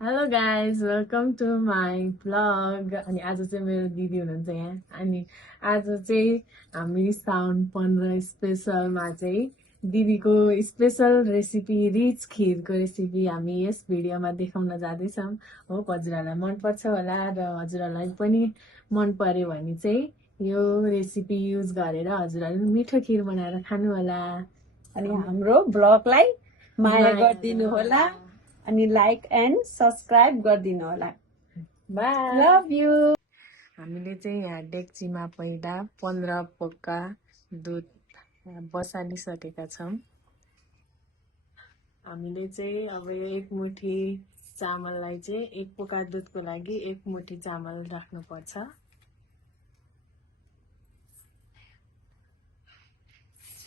Hello guys welcome to my vlog. अनि आज चाहिँ मेरो दिदी हुनुहुन्छ यहाँ। अनि आज चाहिँ हामी साउन 15 स्पेसलमा चाहिँ दिदीको स्पेसल रेसिपी रिच खिरको रेसिपी हामी यस भिडियोमा देखाउन जाँदैछौँ। हो हजुरहरूलाई मनपर्छ होला र हजुरहरूलाई पनि मन पर्यो भने चाहिँ यो रेसिपी युज गरेर हजुरहरूले मिठो खिर बनाएर खानु होला। अनि हाम्रो ब्लगलाई माया गरिदिनु होला अनि लाइक एन्ड सब्स्क्राइब गरिदिनु होला। By, love you. हामीले चाहिँ यहाँ डेक्चीमा पहिला 15 पोका दुध बसालिसकेका छौँ। हामीले चाहिँ अब यो एक मुठी चामललाई चाहिँ एक पोका दुधको लागि एक मुठी चामल राख्नुपर्छ।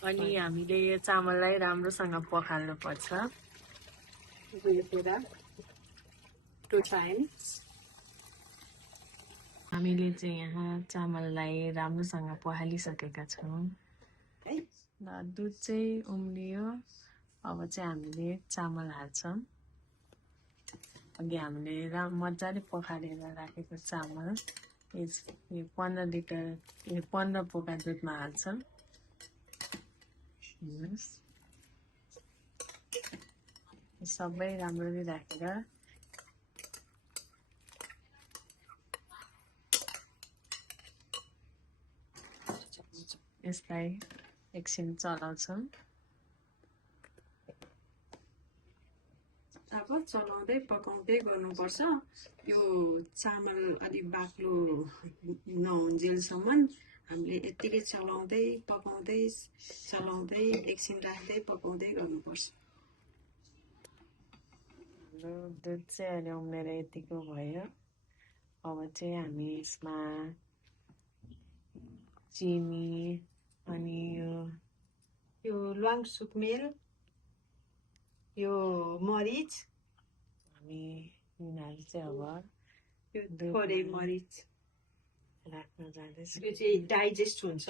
अनि हामीले यो चामललाई राम्रोसँग पखाल्नुपर्छ। हामीले चाहिँ यहाँ चामललाई राम्रोसँग पखालिसकेका छौँ र दुध चाहिँ उम्लियो। अब चाहिँ हामीले चामल हाल्छौँ। अघि हामीले मजाले पखालेर राखेको चामल यो 15 लिटर यो 15 पोका दुधमा हाल्छौँ। सबै राम्ररी राखेर यसलाई एकछिन चलाउँछौँ। अब चलाउँदै पकाउँदै गर्नुपर्छ। यो चामल अलिक बाक्लो नहुन्जेलसम्म हामीले यत्तिकै चलाउँदै पकाउँदै चलाउँदै एकछिन राख्दै पकाउँदै गर्नुपर्छ। हाम्रो दुध चाहिँ अहिले उम्लेर यतिको भयो। अब चाहिँ हामी यसमा चिनी अनि यो ल्वाङ सुकमेल, यो मरिच, हामी यिनीहरू चाहिँ अब यो थोरै मरिच राख्न जाँदैछ। यो चाहिँ डाइजेस्ट हुन्छ।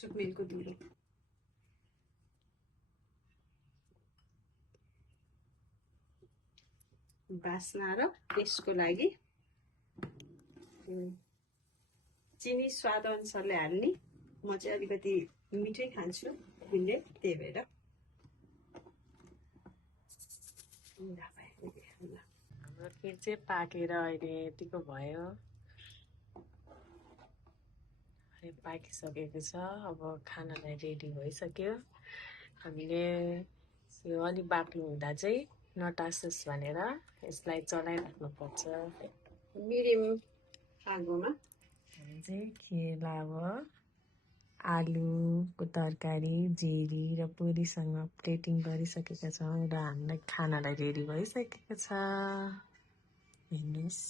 सुकमेलको धुलो बास्ना र टेस्टको लागि चिनी स्वाद अनुसारले हाल्ने। म चाहिँ अलिकति मिठै खान्छु अहिले, त्यही भएर हाम्रो खिर चाहिँ पाकेर अहिले यतिको भयो। पाकिसकेको छ। अब खानालाई रेडी भइसक्यो। हामीले यो अलिक बाक्लो हुँदा चाहिँ नटासोस् भनेर यसलाई चलाइराख्नुपर्छ मिडियम आगोमा। हामी चाहिँ खिरलाई अब आलुको तरकारी, जेरी र पुरीसँग प्लेटिङ गरिसकेका छौँ र हामीलाई खानालाई रेडी भइसकेको छ। हेर्नुहोस्।